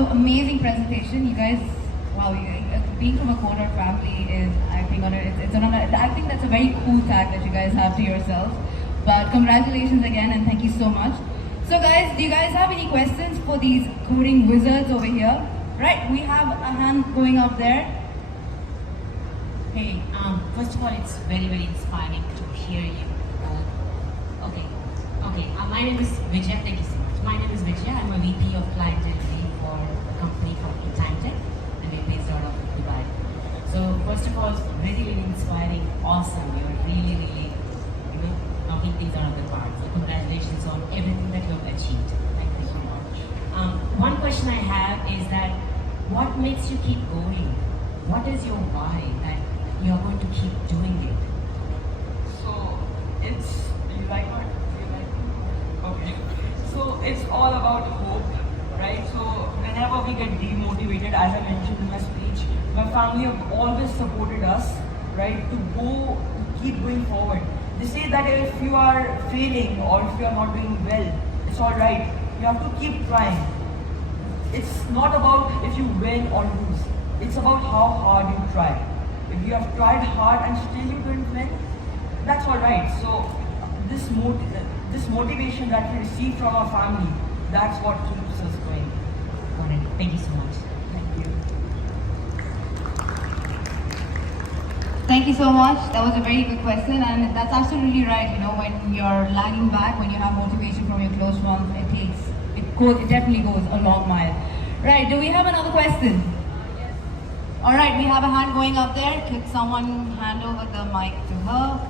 an amazing presentation. You guys, wow, being from a coder family is, I think, it's an honor. I think that's a very cool tag that you guys have to yourselves. But congratulations again, and thank you so much. So guys, do you guys have any questions for these coding wizards over here? Right, we have a hand going up there. Hey, first of all, it's very, very inspiring to hear you. My name is Vijay. Thank you so much. My name is Vijay. I'm a VP of Client Delivery for a company called Tech, and we're based out of Dubai. So first of all, it's really, really inspiring, awesome. You're really, really, knocking things out of the park. So congratulations on everything that you've achieved. Thank you so much. One question I have is that what makes you keep going? What is your why that you're going to keep doing it? So it's, you like what? Okay. So it's all about hope, right? So whenever we get demotivated, as I mentioned in my speech, my family have always supported us, right, to keep going forward. They say that if you are failing or if you are not doing well, it's all right. You have to keep trying. It's not about if you win or lose. It's about how hard you try. If you have tried hard and still you didn't win, that's all right. So this motivation that we receive from our family, that's what keeps us going. Got it. Thank you so much. Thank you. Thank you so much. That was a very good question, and that's absolutely right. When you're lagging back, when you have motivation from your close ones, it definitely goes a long mile. Right, do we have another question? Yes. All right, we have a hand going up there. Could someone hand over the mic to her?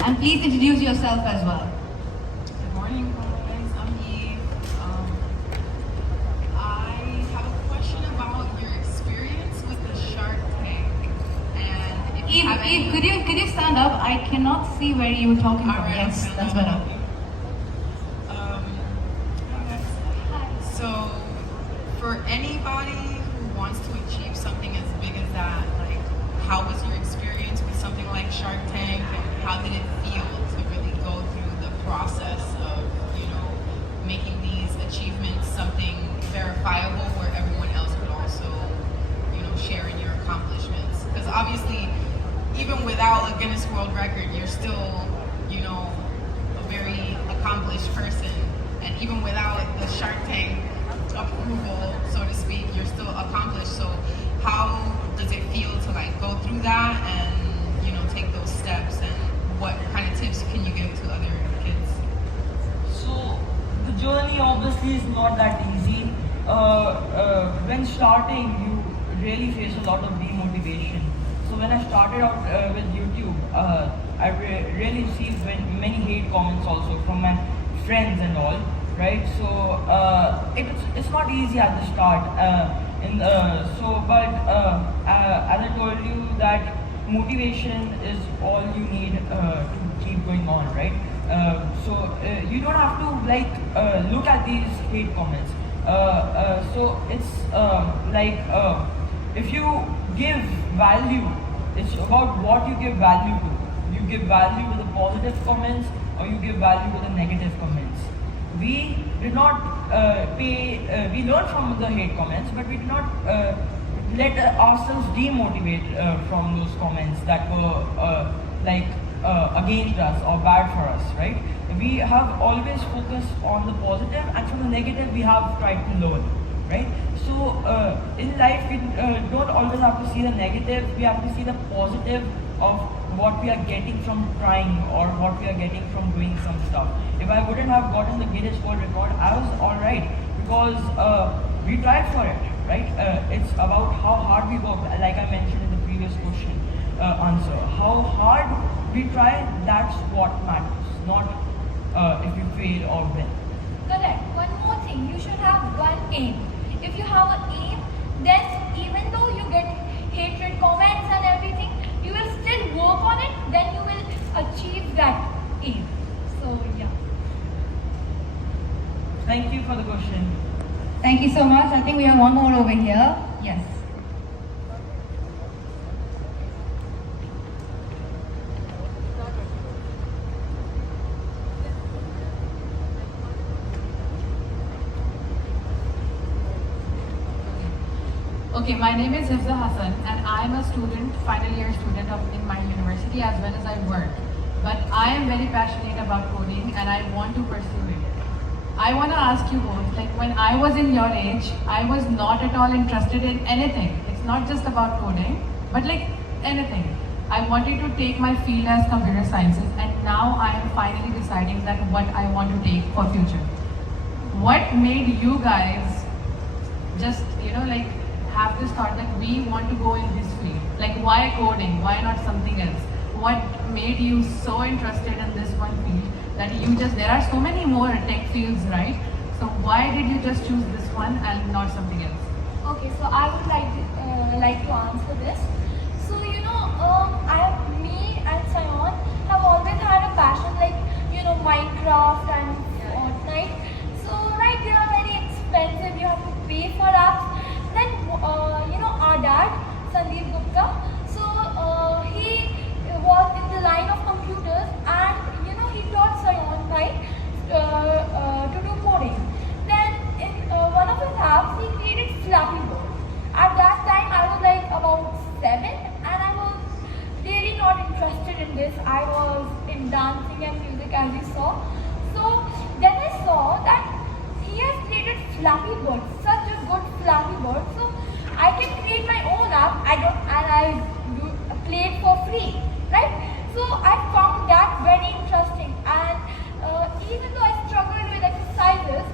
And please introduce yourself as well. Good morning, guys. I'm Eve. I have a question about your experience with the Shark Tank. And if you Eve, could you stand up? I cannot see where you were talking from. Right, Yes, that's better. So, for anybody who wants to achieve something as big as that, like, how was your experience with something like Shark Tank, and how did it feel to really go through the process of, making these achievements something verifiable where everyone else could also, share in your accomplishments? Because obviously, even without a Guinness World Record, you're still, a very accomplished person. And even without the Shark Tank approval, so to speak, you're still accomplished. So how does it feel to go through that and take those steps, and what kind of tips can you give to other kids? So the journey obviously is not that easy. When starting, you really face a lot of demotivation. So when I started out with YouTube, I really received many hate comments also from my friends and all, right? So it's not easy at the start. But as I told you that motivation is all you need to keep going on, right? You don't have to look at these hate comments. So it's if you give value, it's about what you give value to. You give value to the positive comments, or you give value to the negative comments. We did not we learned from the hate comments, but we did not let ourselves demotivate from those comments that were against us or bad for us, right? We have always focused on the positive, and from the negative we have tried to learn, right? So in life we don't always have to see the negative, we have to see the positive of what we are getting from trying, or what we are getting from doing some stuff. If I wouldn't have gotten the Guinness World Record, I was alright, because we tried for it, right? It's about how hard we work, like I mentioned in the previous question answer. How hard we try, that's what matters, not if you fail or win. Correct. One more thing, you should have one aim. If you have an aim, then even though you get hatred comments and everything, you will still work on it, then you will achieve that aim. So yeah. Thank you for the question. Thank you so much. I think we have one more over here. Yes. Okay, my name is Hifza Hassan and I am a student, final year student in my university as well as I work. But I am very passionate about coding and I want to pursue it. I want to ask you both, like when I was in your age, I was not at all interested in anything. It's not just about coding, but like anything. I wanted to take my field as computer sciences and now I am finally deciding that what I want to take for future. What made you guys just, like have this thought that we want to go in this field? Like why coding? Why not something else? What made you so interested in this one field that there are so many more tech fields, right? So why did you just choose this one and not something else? Okay, so I would like to answer this. So me and Saion have always had a passion like Minecraft and Fortnite. So right, they are very expensive. You have to pay for apps. Then our dad Sandeep Gupta. So he was in the line of computers and he taught Saion right to do coding. Then in one of his apps he created Flappy Bird. At that time I was like about 7 and I was really not interested in this. I was in dancing and music as you saw. So then I saw that he has created Flappy Bird, such a good Flappy Bird. So I can create my own app. I play it for free, right? So I found that very interesting. And even though I struggled with exercises,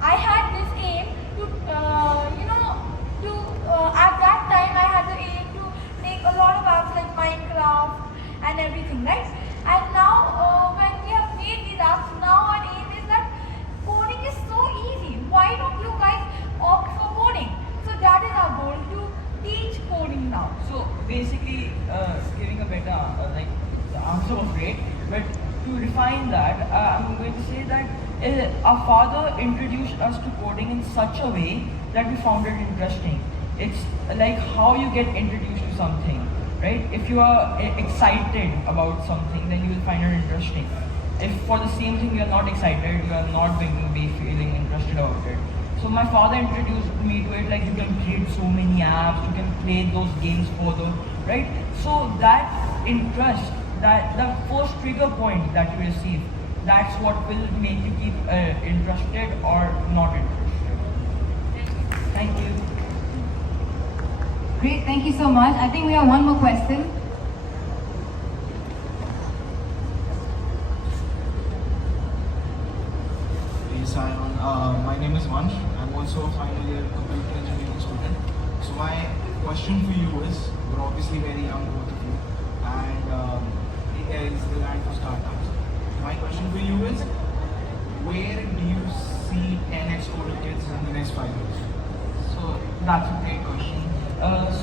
I had this aim to at that time I had the aim to make a lot of apps like Minecraft and everything, right? And now when we have made these apps, now our aim is that coding is so easy. Why don't you guys opt for coding? So that is our goal, to teach coding now. So basically, giving a better, the answer was great, but to refine that, I'm going to say that our father introduced us to coding in such a way that we found it interesting. It's like how you get introduced to something, right? If you are excited about something, then you will find it interesting. If for the same thing you are not excited, you are not going to be feeling interested about it. So my father introduced me to it, like you can create so many apps, you can play those games further, right? So that interest, that the first trigger point that you receive, that's what will make you keep interested or not interested. Thank you. Great, thank you so much. I think we have one more question. Hey Saion, my name is Vansh. I'm also a final year computer engineering student. So my question for you is, we're obviously very young, both of you, and India is the land of startups. My question for you is, where do you see 10x Coder kids in the next 5 years? So that's a great question.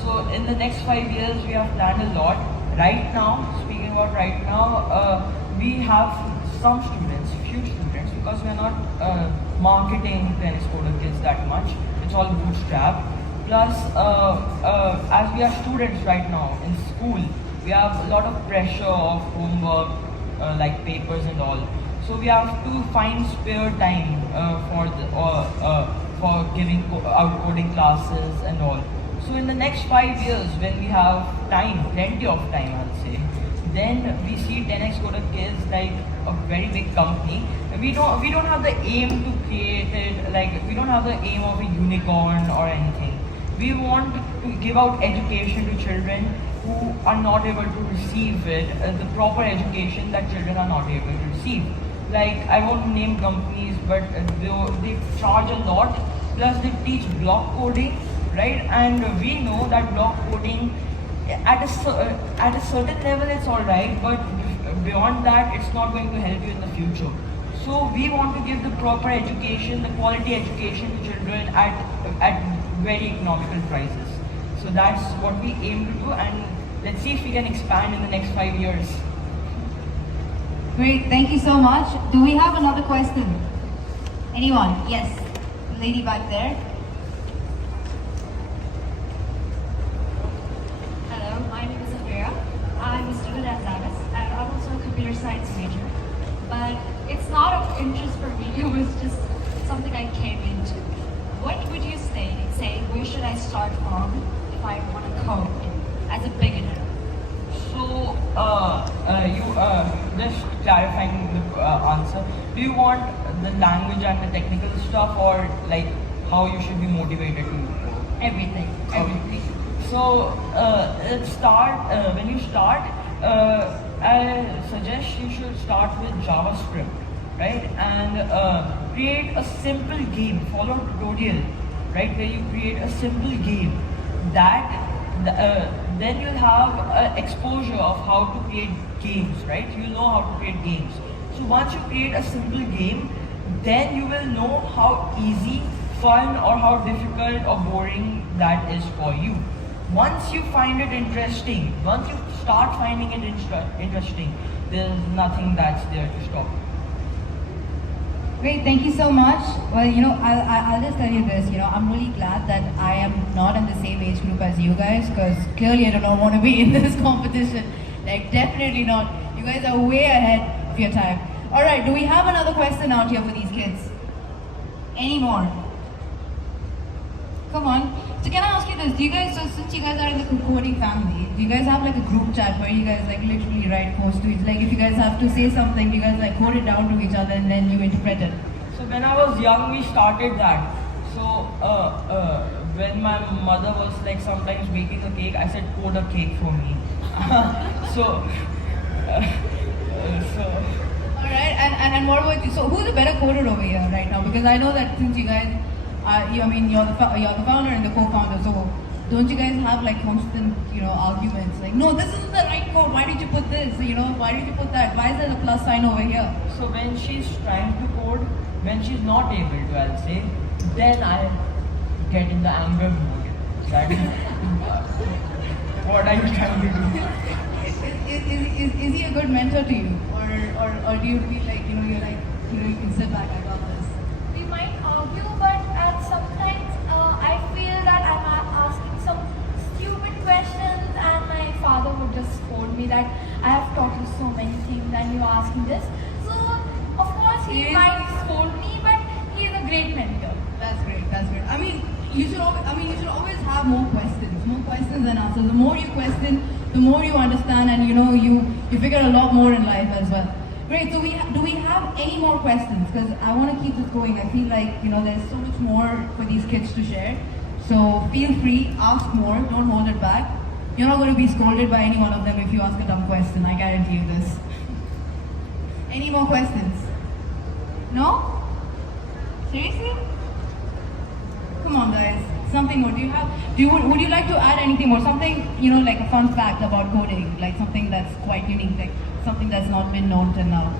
So in the next 5 years, we have planned a lot. Right now, speaking about right now, we have some students, few students, because we are not marketing tennis coder kids that much. It's all bootstrap. Plus, as we are students right now in school, we have a lot of pressure of homework, like papers and all. So we have to find spare time for giving out coding classes and all. So in the next 5 years, when we have time, plenty of time, I'll say, then we see 10x Coder kids like a very big company. We don't have the aim to create it, like we don't have the aim of a unicorn or anything. We want to give out education to children who are not able to receive it, the proper education that children are not able to receive. Like, I won't name companies, but they charge a lot, plus they teach block coding, right? And we know that block coding, at a certain level it's alright, but beyond that it's not going to help you in the future. So we want to give the proper education, the quality education to children at very economical prices. So that's what we aim to do, and let's see if we can expand in the next 5 years. Great, thank you so much. Do we have another question? Anyone? Yes, the lady back there. Hello, my name is Amira. I'm a student at Davis, and I'm also a computer science major. But it's not of interest for me, it was just something I came into. What would you say where should I I start from if I want to code as a beginner? So, you just clarifying the answer. Do you want the language and the technical stuff, or like how you should be motivated to code? Everything. Okay. So, when you start, I suggest you should start with JavaScript, right? And create a simple game, follow a tutorial, right? Where you create a simple game that then you'll have exposure of how to create games, right? You'll know how to create games. So once you create a simple game, then you will know how easy, fun, or how difficult or boring that is for you. Once you find it interesting, once you start finding it interesting, there's nothing that's there to stop you. Great, thank you so much. Well, I'll just tell you this, I'm really glad that I am not in the same age group as you guys, because clearly I do not want to be in this competition. Like, definitely not. You guys are way ahead of your time. All right, do we have another question out here for these kids? Any more? Come on. So can I ask you this? Do you guys, so since you guys are in the coding family, do you guys have like a group chat where you guys like literally write codes to each? Like if you guys have to say something, you guys like code it down to each other and then you interpret it? So when I was young, we started that. So when my mother was like sometimes baking a cake, I said code a cake for me. so. Alright, and what about you? So who's a better coder over here right now? Because I know that since you guys, you're the founder and the co-founder, so don't you guys have like constant, arguments? Like, no, this isn't the right code. Why did you put this? Why did you put that? Why is there a plus sign over here? So when she's trying to code, when she's not able to, I'll say, then I get in the anger mode. That is, what are you trying to do? Is he a good mentor to you, or do you feel like you're like you can sit back, I got this? We might argue, but at sometimes I feel that I'm asking some stupid questions and my father would just scold me that I have taught you so many things and you're asking this. So of course he might scold me, but he is a great mentor. That's great. I mean, you should always have more questions than answers. The more you question, the more you understand, and you figure a lot more in life as well. Great. So do we have any more questions? Because I want to keep this going. I feel like there's so much more for these kids to share. So feel free, ask more. Don't hold it back. You're not going to be scolded by any one of them if you ask a dumb question. I guarantee you this. Any more questions? No? Seriously? Come on, guys. Something more. Would you like to add anything more? Something, like a fun fact about coding, like something that's quite unique, like something that's not been known till now.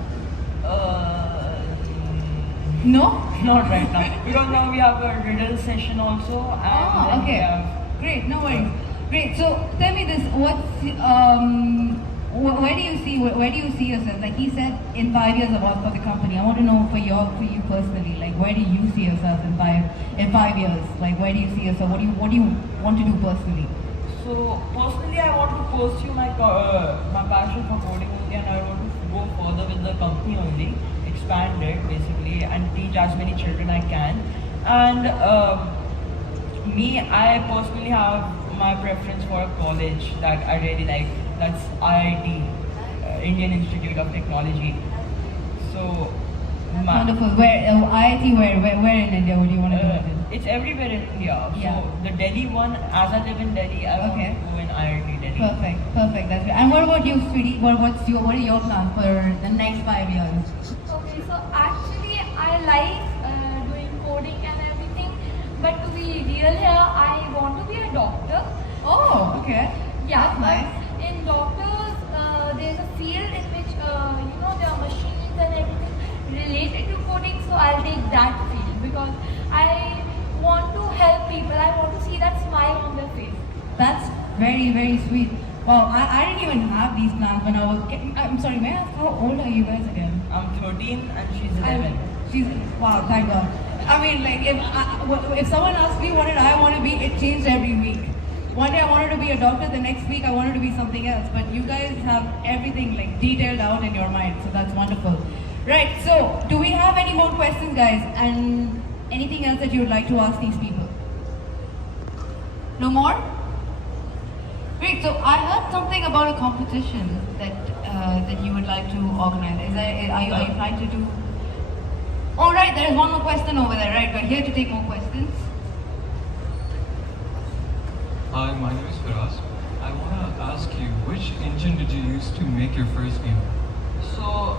No? Not right now. Because now we have a riddle session also. And okay. Great, no worries. Great. So tell me this: where do you see yourself? Like he said, in 5 years about for the company. I want to know for you personally, like where do you see yourself in 5 years? Like where do you see yourself? What do you want to do personally? So personally, I want to pursue my passion for coding only, and I want to go further with the company only, expand it basically, and teach as many children I can. And I personally have my preference for a college that I really like. That's IIT, Indian Institute of Technology. So, wonderful. Where IIT? Where in India would you want to go to? It's everywhere in India. Yeah. So the Delhi one, as I live in Delhi, I want to go in IIT Delhi. Perfect. That's great. And what about you, sweetie? What are your plans for the next 5 years? Okay, so actually I like doing coding and everything, but to be real here, I want to be a doctor. Oh, okay. Yeah, That's nice. In doctors, there's a field in which there are machines and everything related to coding. So I'll take that field because I want to help people. I want to see that smile on their face. That's very, very sweet. Wow, I didn't even have these plans when I was. I'm sorry, may I ask how old are you guys again? I'm 13 and she's 11. Wow, thank God. I mean, like if someone asked me what did I want to be, it changed every week. One day I wanted to be a doctor, the next week I wanted to be something else. But you guys have everything like detailed out in your mind, so that's wonderful. Right, so do we have any more questions, guys? And anything else that you would like to ask these people? No more? Great. So I heard something about a competition that you would like to organize. Are you trying to do? All right. There is one more question over there. Right. We're here to take more questions. Hi, my name is Firas. I want to ask you, which engine did you use to make your first game? So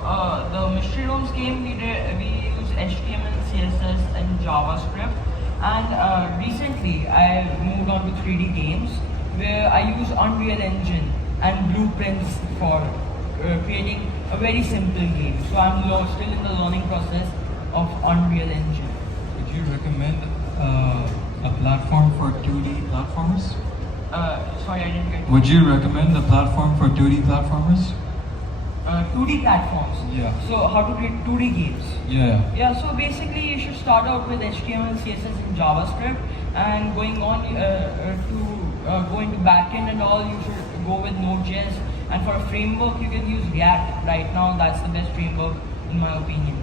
the Mystery Rooms game we used HTML, CSS, and JavaScript. And recently I moved on to 3D games where I use Unreal Engine and blueprints for creating a very simple game. So I'm still in the learning process of Unreal Engine. Would you recommend a platform for 2D platformers? Sorry, I didn't get. Would you recommend a platform for 2D platformers? 2D platforms. Yeah. So how to create 2D games? Yeah. Yeah. So basically, you should start out with HTML, CSS, and JavaScript, and going on go into backend and all. You should go with Node.js. And for a framework, you can use React. Right now, that's the best framework in my opinion.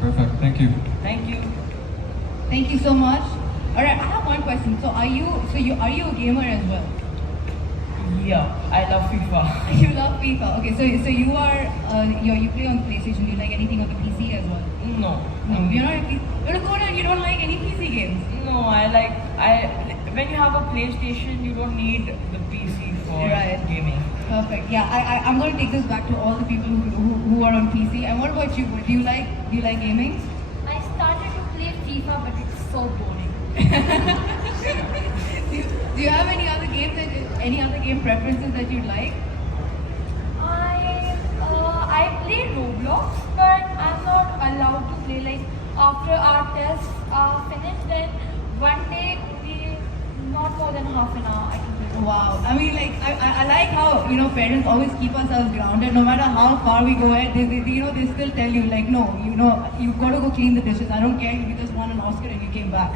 Perfect. Thank you. Thank you. Thank you so much. All right. I have one question. So are you a gamer as well? Yeah, I love FIFA. You love FIFA. Okay. So you play on PlayStation. Do you like anything on the PC as well? No. No, you're not a PC. You're a coder, you don't like any PC games. No, when you have a PlayStation, you don't need the PC for gaming. Perfect. Yeah, I'm going to take this back to all the people who are on PC. And what about you? Do you like gaming? I started to play FIFA, but it's so boring. Do you have any other game preferences that you'd like? I play Roblox, but I'm not allowed to play. Like after our tests are finished, then one day not more than half an hour I can play. Wow. I mean, like I like how parents always keep ourselves grounded. No matter how far we go ahead, they still tell you like, no, you've got to go clean the dishes. I don't care if you just won an Oscar and you came back.